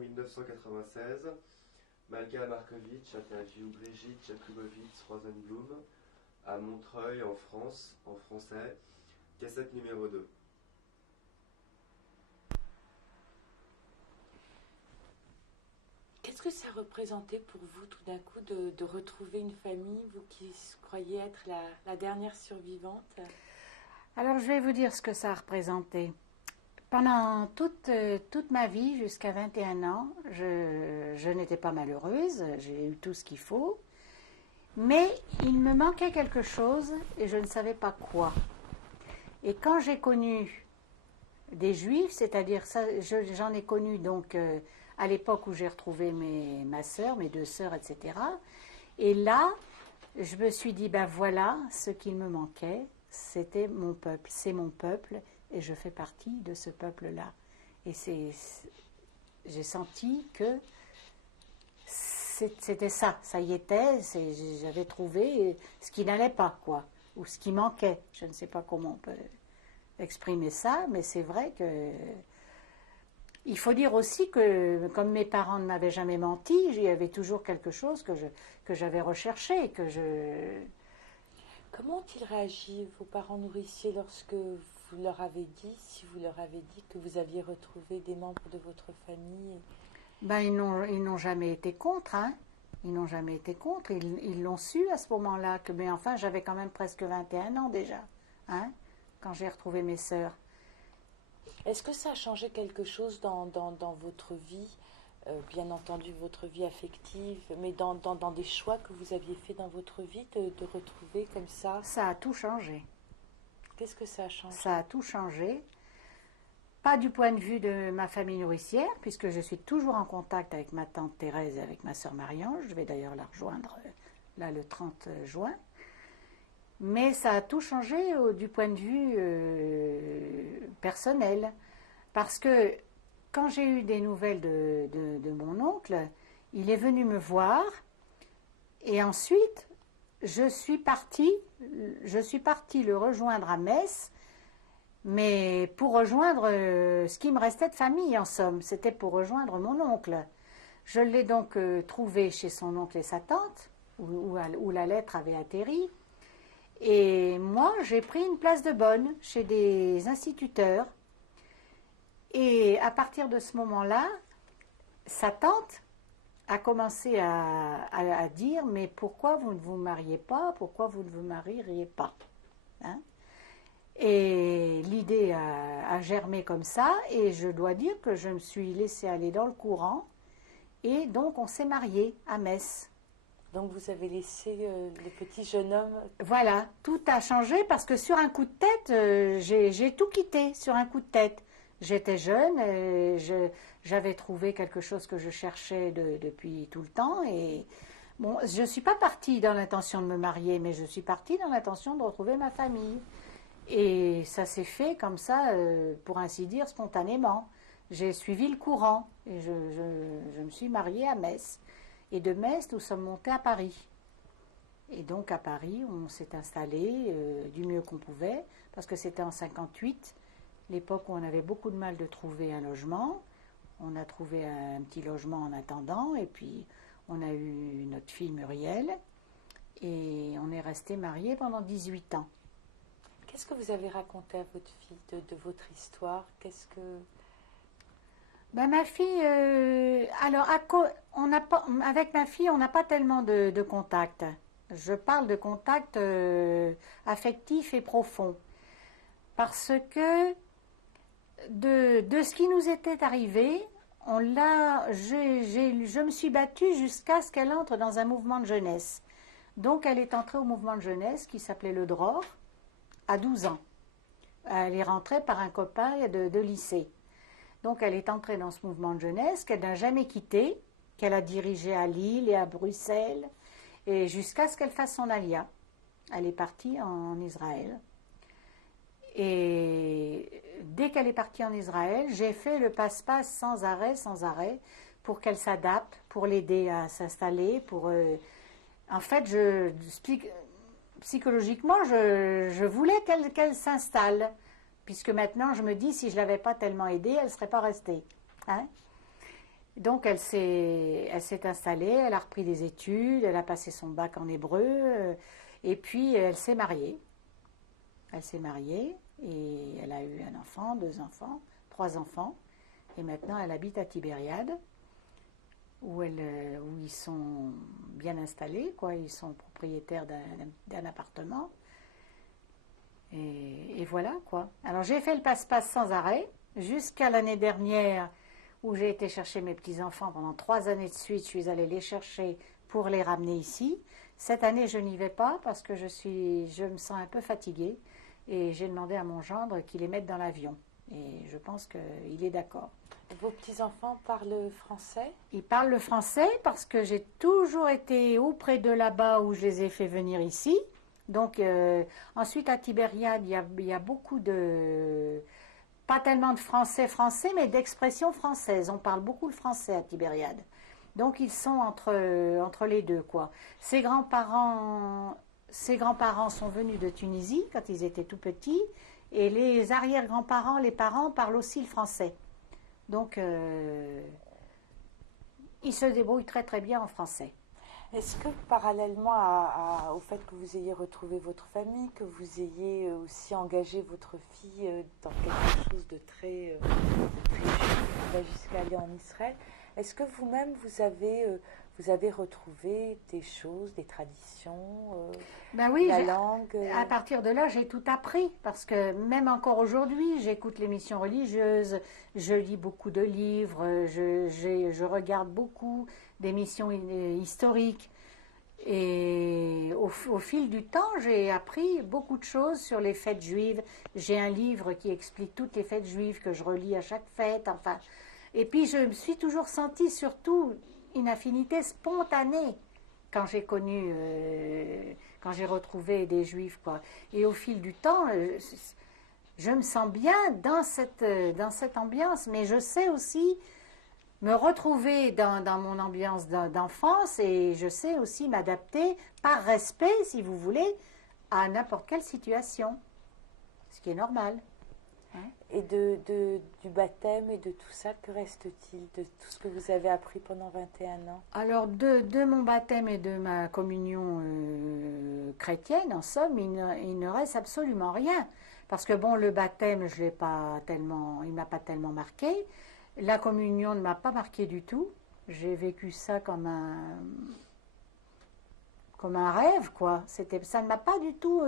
1996. Malka Markovic interview Brigitte Jakubowicz-Rosenblum à Montreuil en France, en français. Cassette numéro 2. Qu'est-ce que ça représentait pour vous tout d'un coup de retrouver une famille, vous qui croyez être la dernière survivante? Alors je vais vous dire ce que ça a représenté. Pendant toute ma vie, jusqu'à 21 ans, je n'étais pas malheureuse, j'ai eu tout ce qu'il faut, mais il me manquait quelque chose et je ne savais pas quoi. Et quand j'ai connu des juifs, c'est-à-dire ça, j'en ai connu donc à l'époque où j'ai retrouvé ma sœur, mes deux sœurs, etc. Et là, je me suis dit, ben voilà, ce qu'il me manquait, c'était mon peuple, c'est mon peuple, et je fais partie de ce peuple-là. Et j'ai senti que c'était ça y était, j'avais trouvé ce qui n'allait pas, quoi, ou ce qui manquait. Je ne sais pas comment on peut exprimer ça, mais c'est vrai que... Il faut dire aussi que, comme mes parents ne m'avaient jamais menti, il y avait toujours quelque chose que j'avais recherché, Comment ont-ils réagi, vos parents nourriciers, lorsque vous leur avez dit, si vous leur avez dit que vous aviez retrouvé des membres de votre famille? Ben, ils n'ont jamais été contre, hein. Ils n'ont jamais été contre. Ils l'ont su à ce moment-là. Mais enfin, j'avais quand même presque 21 ans déjà, hein, quand j'ai retrouvé mes sœurs. Est-ce que ça a changé quelque chose dans votre vie, bien entendu votre vie affective, mais dans des choix que vous aviez fait dans votre vie, de retrouver comme ça? Ça a tout changé. Qu'est-ce que ça a changé? Ça a tout changé. Pas du point de vue de ma famille nourricière, puisque je suis toujours en contact avec ma tante Thérèse et avec ma sœur Marie-Ange. Je vais d'ailleurs la rejoindre là le 30 juin. Mais ça a tout changé du point de vue personnel. Parce que quand j'ai eu des nouvelles de mon oncle, il est venu me voir et ensuite je suis partie le rejoindre à Metz, mais pour rejoindre ce qui me restait de famille en somme, c'était pour rejoindre mon oncle. Je l'ai donc trouvé chez son oncle et sa tante, où la lettre avait atterri. Et moi, j'ai pris une place de bonne chez des instituteurs. Et à partir de ce moment-là, sa tante a commencé à dire « Mais pourquoi vous ne vous mariez pas? Pourquoi vous ne vous marieriez pas ?» hein? Et l'idée a germé comme ça, et je dois dire que je me suis laissée aller dans le courant, et donc on s'est mariés à Metz. Donc vous avez laissé le petit jeune homme... Voilà, tout a changé parce que sur un coup de tête, j'ai tout quitté sur un coup de tête. J'étais jeune, j'avais trouvé quelque chose que je cherchais depuis tout le temps. Et bon, je ne suis pas partie dans l'intention de me marier, mais je suis partie dans l'intention de retrouver ma famille. Et ça s'est fait comme ça, pour ainsi dire, spontanément. J'ai suivi le courant et je me suis mariée à Metz. Et de Metz, nous sommes montés à Paris. Et donc à Paris, on s'est installé du mieux qu'on pouvait, parce que c'était en 58, l'époque où on avait beaucoup de mal de trouver un logement. On a trouvé un petit logement en attendant, et puis on a eu notre fille Muriel, et on est resté mariés pendant 18 ans. Qu'est-ce que vous avez raconté à votre fille de votre histoire? Qu'est-ce que... Ben, ma fille, alors avec ma fille, on n'a pas tellement de contact. Je parle de contact affectif et profond. Parce que de ce qui nous était arrivé, je me suis battue jusqu'à ce qu'elle entre dans un mouvement de jeunesse. Donc elle est entrée au mouvement de jeunesse qui s'appelait le DROR à 12 ans. Elle est rentrée par un copain de lycée. Donc elle est entrée dans ce mouvement de jeunesse qu'elle n'a jamais quitté, qu'elle a dirigé à Lille et à Bruxelles, et jusqu'à ce qu'elle fasse son alia. Elle est partie en Israël. Et dès qu'elle est partie en Israël, j'ai fait le passe-passe sans arrêt, pour qu'elle s'adapte, pour l'aider à s'installer, en fait, psychologiquement, je voulais qu'elle s'installe. Puisque maintenant, je me dis, si je ne l'avais pas tellement aidée, elle ne serait pas restée. Hein? Donc elle s'est installée, elle a repris des études, elle a passé son bac en hébreu, et puis elle s'est mariée. Elle s'est mariée et elle a eu un enfant, 2 enfants, 3 enfants. Et maintenant elle habite à Tibériade, où ils sont bien installés, quoi. Ils sont propriétaires d'un appartement. Et voilà, quoi. Alors j'ai fait le passe-passe sans arrêt, jusqu'à l'année dernière, où j'ai été chercher mes petits-enfants pendant 3 années de suite. Je suis allée les chercher pour les ramener ici. Cette année, je n'y vais pas parce que je me sens un peu fatiguée. Et j'ai demandé à mon gendre qu'il les mette dans l'avion. Et je pense qu'il est d'accord. Vos petits-enfants parlent français? Ils parlent le français parce que j'ai toujours été auprès de là-bas où je les ai fait venir ici. Donc, ensuite, à Tibériade, il y a beaucoup de... Pas tellement de français, mais d'expressions françaises. On parle beaucoup le français à Tibériade. Donc, ils sont entre les deux, quoi. Ses grands-parents sont venus de Tunisie quand ils étaient tout petits. Et les arrière-grands-parents, les parents, parlent aussi le français. Donc, ils se débrouillent très très bien en français. Est-ce que parallèlement au fait que vous ayez retrouvé votre famille, que vous ayez aussi engagé votre fille dans quelque chose de très juif, qui va jusqu'à aller en Israël, est-ce que vous-même vous avez retrouvé des choses, des traditions, Ben oui, la langue à partir de là, j'ai tout appris parce que même encore aujourd'hui, j'écoute l'émission religieuse, je lis beaucoup de livres, je regarde beaucoup d'émissions historiques. Et au fil du temps, j'ai appris beaucoup de choses sur les fêtes juives. J'ai un livre qui explique toutes les fêtes juives que je relis à chaque fête. Enfin, et puis je me suis toujours sentie surtout une affinité spontanée quand j'ai connu, quand j'ai retrouvé des juifs, quoi. Et au fil du temps, je me sens bien dans cette ambiance, mais je sais aussi me retrouver dans mon ambiance d'enfance et je sais aussi m'adapter par respect, si vous voulez, à n'importe quelle situation, ce qui est normal. Et du baptême et de tout ça, que reste-t-il de tout ce que vous avez appris pendant 21 ans? Alors, de mon baptême et de ma communion chrétienne, en somme, il ne reste absolument rien. Parce que, bon, le baptême, il ne m'a pas tellement marqué. La communion ne m'a pas marqué du tout. J'ai vécu ça comme un rêve, quoi. Ça ne m'a pas du tout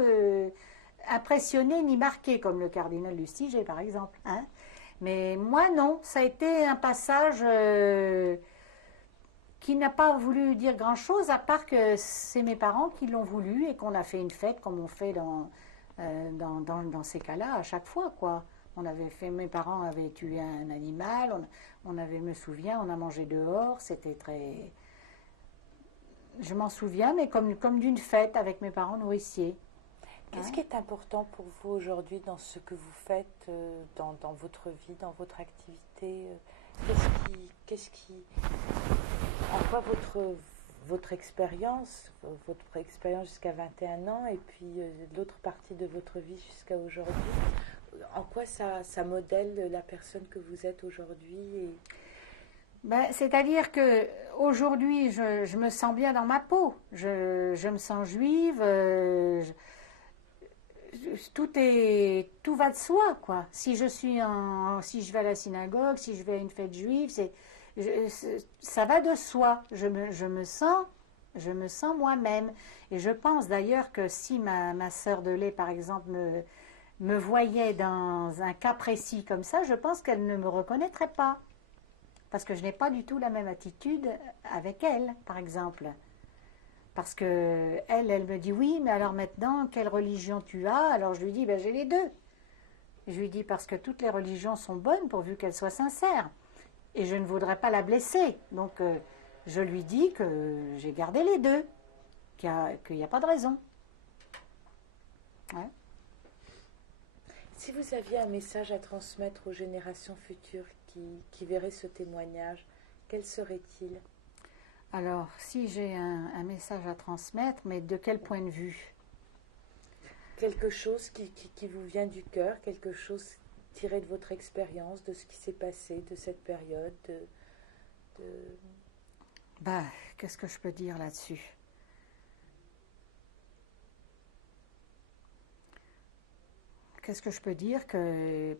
impressionné ni marqué, comme le cardinal Lustiger, par exemple. Hein. Mais moi, non. Ça a été un passage qui n'a pas voulu dire grand-chose, à part que c'est mes parents qui l'ont voulu et qu'on a fait une fête comme on fait dans ces cas-là à chaque fois, quoi. Mes parents avaient tué un animal, me souviens, on a mangé dehors, c'était très... Je m'en souviens, mais comme d'une fête avec mes parents nourriciers. Qu'est-ce qui est important pour vous aujourd'hui dans ce que vous faites, dans votre vie, dans votre activité? En quoi votre expérience jusqu'à 21 ans et puis l'autre partie de votre vie jusqu'à aujourd'hui, en quoi ça modèle la personne que vous êtes aujourd'hui C'est-à-dire que aujourd'hui, je me sens bien dans ma peau. Je me sens juive. Tout va de soi, quoi. Si je vais à la synagogue, si je vais à une fête juive, ça va de soi. Je me sens moi-même. Et je pense d'ailleurs que si ma sœur de lait, par exemple, me voyait dans un cas précis comme ça, je pense qu'elle ne me reconnaîtrait pas. Parce que je n'ai pas du tout la même attitude avec elle, par exemple. Parce que elle me dit, oui, mais alors maintenant, quelle religion tu as? Alors je lui dis, j'ai les deux. Je lui dis, parce que toutes les religions sont bonnes pourvu qu'elles soient sincères. Et je ne voudrais pas la blesser. Donc je lui dis que j'ai gardé les deux, qu'il n'y a pas de raison. Ouais. Si vous aviez un message à transmettre aux générations futures qui verraient ce témoignage, quel serait-il? Alors, si j'ai un message à transmettre, mais de quel point de vue? Quelque chose qui vous vient du cœur, quelque chose tiré de votre expérience, de ce qui s'est passé, de cette période, de Bah, qu'est-ce que je peux dire là-dessus? Qu'est-ce que je peux dire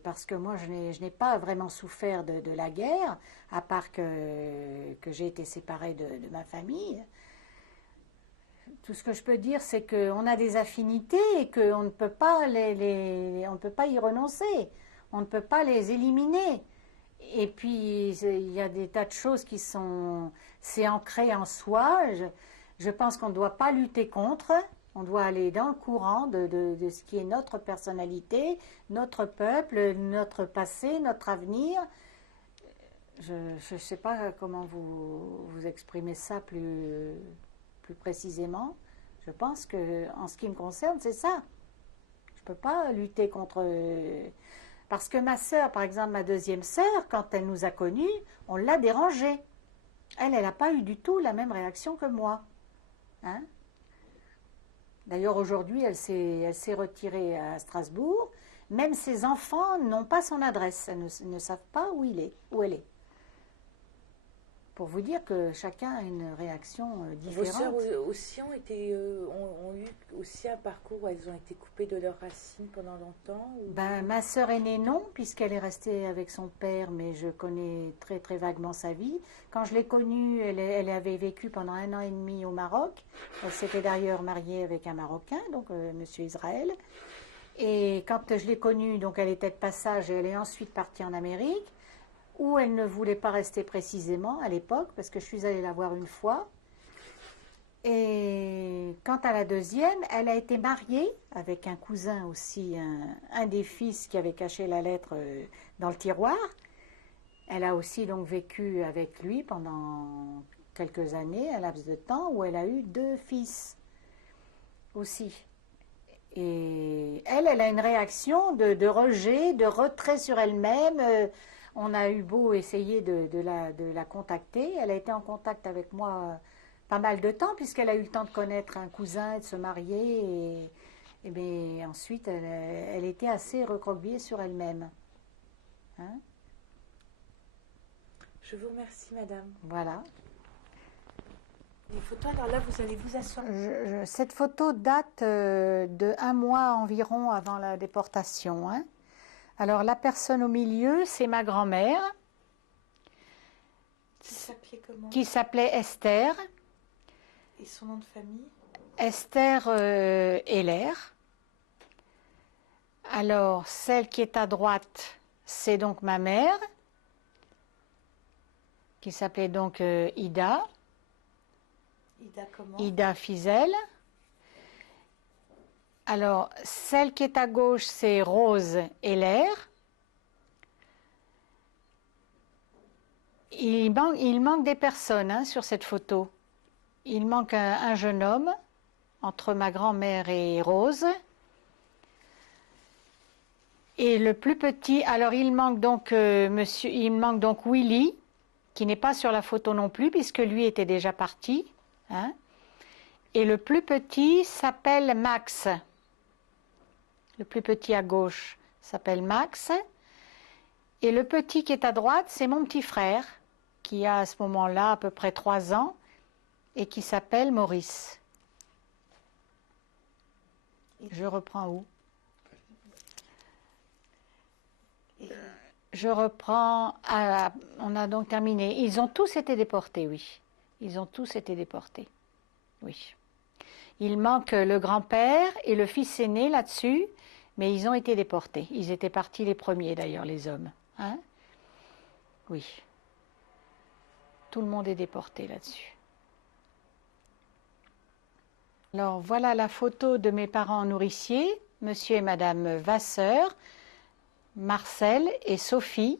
parce que moi, je n'ai pas vraiment souffert de la guerre, à part que j'ai été séparée de ma famille. Tout ce que je peux dire, c'est qu'on a des affinités et qu'on ne peut pas on ne peut pas y renoncer. On ne peut pas les éliminer. Et puis, il y a des tas de choses qui sont... C'est ancré en soi. Je pense qu'on ne doit pas lutter contre. On doit aller dans le courant de ce qui est notre personnalité, notre peuple, notre passé, notre avenir. Je ne sais pas comment vous exprimez ça plus précisément. Je pense que, en ce qui me concerne, c'est ça. Je ne peux pas lutter contre... Parce que ma sœur, par exemple, ma deuxième sœur, quand elle nous a connus, on l'a dérangée. Elle n'a pas eu du tout la même réaction que moi. Hein? D'ailleurs, aujourd'hui, elle s'est retirée à Strasbourg. Même ses enfants n'ont pas son adresse. Elles ne savent pas où elle est. Pour vous dire que chacun a une réaction différente. Vos sœurs aussi ont eu aussi un parcours où elles ont été coupées de leurs racines pendant longtemps ou... Ben, ma sœur aînée, non, puisqu'elle est restée avec son père, mais je connais très très vaguement sa vie. Quand je l'ai connue, elle avait vécu pendant 1 an et demi au Maroc. Elle s'était d'ailleurs mariée avec un Marocain, donc Monsieur Israël. Et quand je l'ai connue, donc elle était de passage et elle est ensuite partie en Amérique, où elle ne voulait pas rester précisément à l'époque, parce que je suis allée la voir une fois. Et quant à la deuxième, elle a été mariée avec un cousin aussi, un des fils qui avait caché la lettre dans le tiroir. Elle a aussi donc vécu avec lui pendant quelques années, un laps de temps, où elle a eu 2 fils aussi. Et elle a une réaction de rejet, de retrait sur elle-même. On a eu beau essayer de la contacter. Elle a été en contact avec moi pas mal de temps, puisqu'elle a eu le temps de connaître un cousin et de se marier. Et bien, ensuite, elle était assez recroquevillée sur elle-même. Hein? Je vous remercie, madame. Voilà. Les photos, alors là, vous allez vous asseoir. Cette photo date de 1 mois environ avant la déportation. Hein? Alors, la personne au milieu, c'est ma grand-mère. Qui s'appelait comment? Qui s'appelait Esther. Et son nom de famille? Esther Heller. Alors, celle qui est à droite, c'est donc ma mère, qui s'appelait donc Ida. Ida comment? Ida Fizel. Alors, celle qui est à gauche, c'est Rose Heller. Il manque des personnes hein, sur cette photo. Il manque un jeune homme entre ma grand-mère et Rose. Et le plus petit, alors il manque donc Willy, qui n'est pas sur la photo non plus, puisque lui était déjà parti. Hein. Et le plus petit s'appelle Max. Le plus petit à gauche s'appelle Max. Et le petit qui est à droite, c'est mon petit frère, qui a à ce moment-là à peu près 3 ans, et qui s'appelle Maurice. Je reprends où? Je reprends... on a donc terminé. Ils ont tous été déportés, oui. Ils ont tous été déportés. Oui. Il manque le grand-père et le fils aîné là-dessus, mais ils ont été déportés. Ils étaient partis les premiers, d'ailleurs, les hommes. Hein? Oui. Tout le monde est déporté là-dessus. Alors, voilà la photo de mes parents nourriciers, monsieur et madame Vasseur, Marcel et Sophie,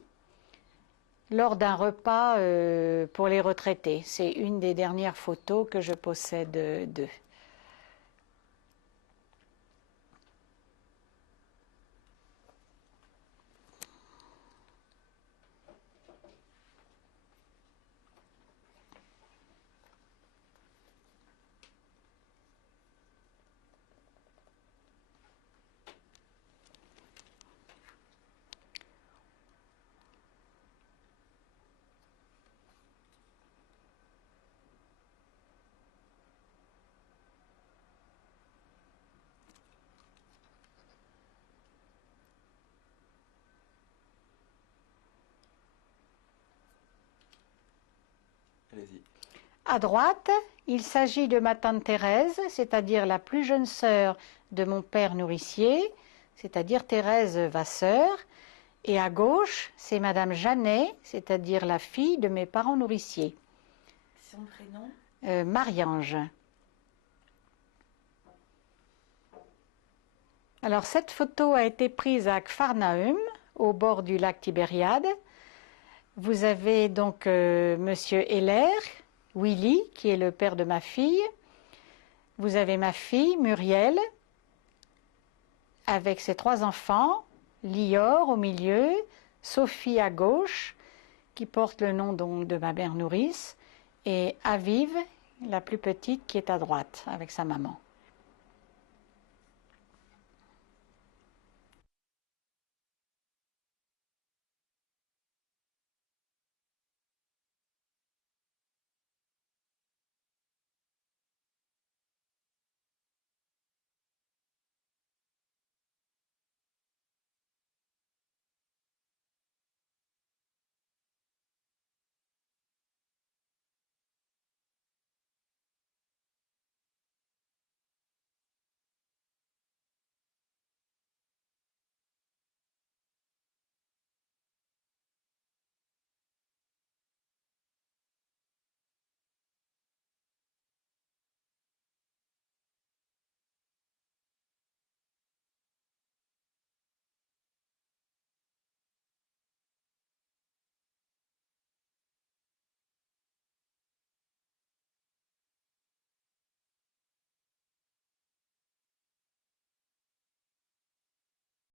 lors d'un repas pour les retraités. C'est une des dernières photos que je possède d'eux. Allez-y. À droite, il s'agit de ma tante Thérèse, c'est-à-dire la plus jeune sœur de mon père nourricier, c'est-à-dire Thérèse Vasseur. Et à gauche, c'est Madame Jeannet, c'est-à-dire la fille de mes parents nourriciers. Son prénom? Marie-Ange. Alors cette photo a été prise à Capharnaüm, au bord du lac Tibériade. Vous avez donc Monsieur Heller, Willy, qui est le père de ma fille. Vous avez ma fille, Muriel, avec ses 3 enfants, Lior au milieu, Sophie à gauche, qui porte le nom donc de ma mère nourrice, et Aviv, la plus petite, qui est à droite, avec sa maman.